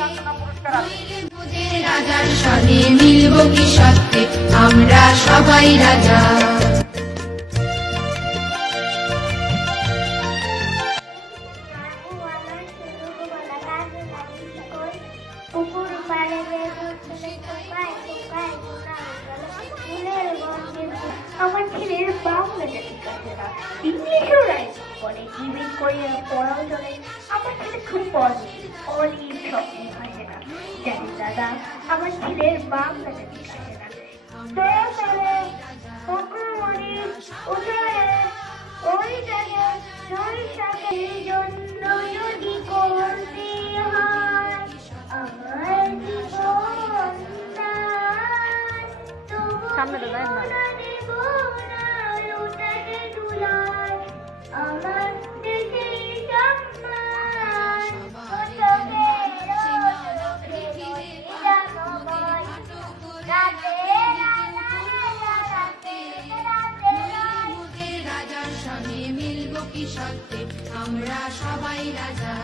সান্ত্বনা পুরস্কার আছে। রাজার সঙ্গে মিলব কি সত্যি আমরা সবাই রাজা। পুকুর পাড়ে আমার ছেলের বাংলা ঠিক আছে না, ইংলিশও রাইট করে, ইংলিশ করে পড়াও চলে। আমার ছেলে খুব পজিটিভ, অনেক স্বপ্ন থাকে না। জানি দাদা, আমার ছেলের বাংলা ঠিক আছে না। দয়া করে পুকুরি উঠে ওই জায়গায় নই শাকের জন্য যদি করতে হয় আমার জীবন সামনে তো যায় না। আমার দেশের সম্মান রাজার সঙ্গে মিলব কি সত্যি আমরা সবাই রাজা।